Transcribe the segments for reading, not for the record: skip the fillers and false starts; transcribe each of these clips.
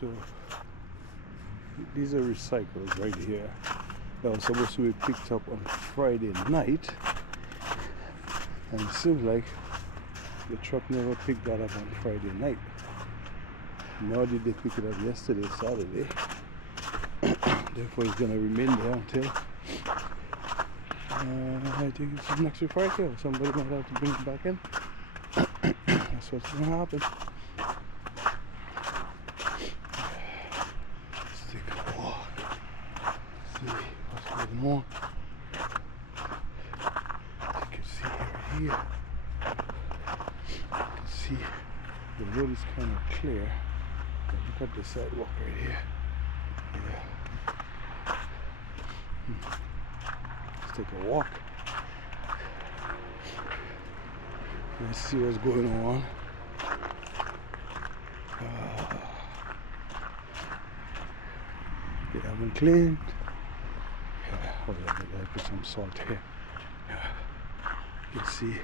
So these are recycles right here. That was supposed to be picked up on Friday night, and it seems like the truck never picked that up on Friday night. Nor did they pick it up yesterday, Saturday. Therefore it's gonna remain there until I think it's next week Friday, or somebody might have to bring it back in. That's what's gonna happen. Let's take a walk. See what's going on. You can see here. You can see the road is kind of clear. But look at the sidewalk right here. Yeah. Let's take a walk. Let's see what's going on. They haven't cleaned. Yeah, hold on, I put some salt here. Yeah. You can see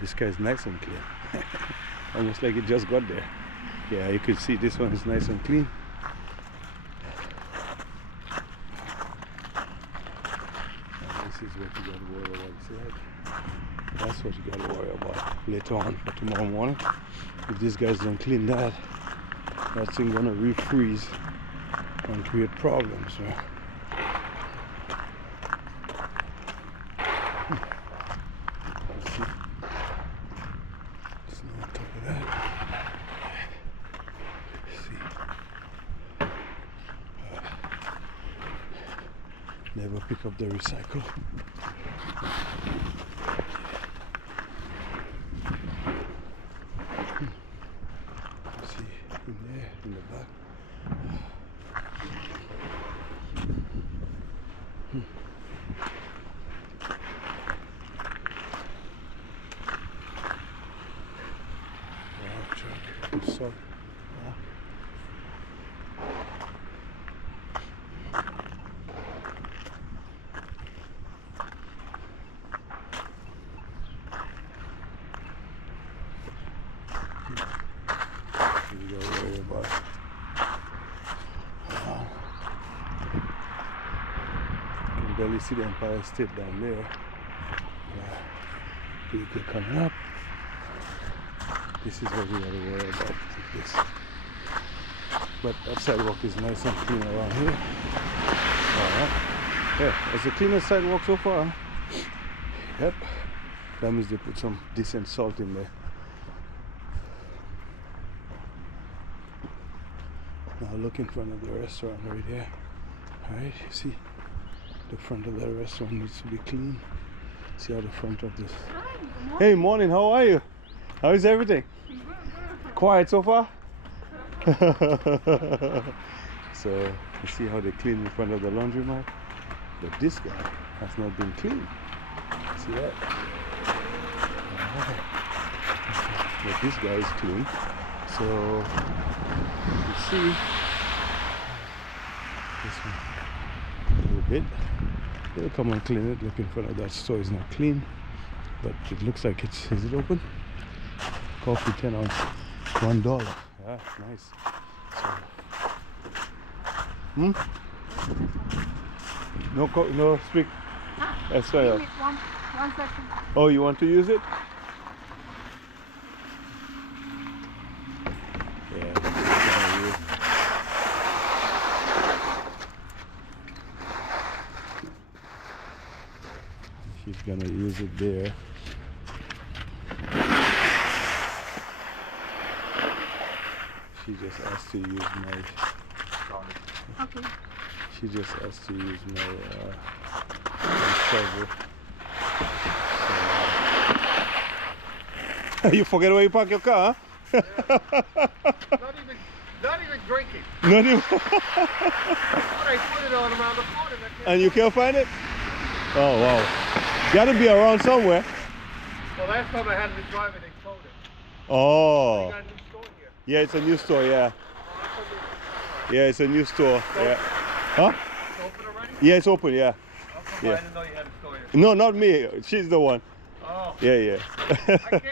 this guy is nice and clean. Almost like it just got there. Yeah, you can see this one is nice and clean. This is what you got to worry about. See that? That's what you got to worry about later on for tomorrow morning. If these guys don't clean that, that thing's gonna refreeze and create problems. Right? Let's see. Snow on top of that. See. Never pick up the recycle. See, in there, in the back. Wow, truck. Salt. You gotta worry about. You can barely see the Empire State down there. Vehicle coming up. This is what we gotta worry about with this. But that sidewalk is nice and clean around here. Alright. Yeah, it's the cleanest sidewalk so far. Yep. That means they put some decent salt in there. Now look in front of the restaurant right here. Alright, you see the front of the restaurant needs to be clean. See how the front of this. Hey, morning, how are you? How is everything? Quiet so far? So you see how they clean in front of the laundromat? But this guy has not been cleaned. See that? But this guy is clean. So you see this one a little bit. They'll come and clean it. Look in front of that store is not clean, but it looks like it's. Is it open? Coffee 10 ounce, $1. Yeah, nice. So, no speak. That's right. One second. Oh, you want to use it? Yeah. She's gonna use it there. She just asked to use my. Okay. She just asked to use my shovel. So, you forget where you park your car, huh? Yeah. Not even drinking. Not even. I put it on around the corner. And you can't find it? Oh wow. Gotta be around somewhere. Well, last time I had it in the driveway, they towed it. Oh. They got a new store here. Yeah, it's a new store, yeah. Oh, Yeah, it's a new store. Yeah. Huh? it's open already? Yeah, it's open, yeah. How come Yeah. I didn't know you had a store here? No, not me. She's the one. Oh. Yeah, yeah. I can't believe it.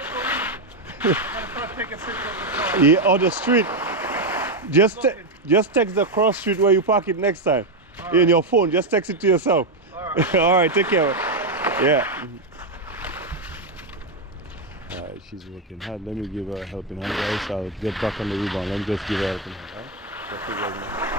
I gotta start taking pictures of the car. Yeah, on the street. Just text the cross street where you park it next time. In your phone, just text it to yourself. Alright. Alright, take care. Yeah. Alright, she's working hard. Let me give her a helping hand, guys. I'll get back on the rebound. Let me just give her a helping hand. Alright?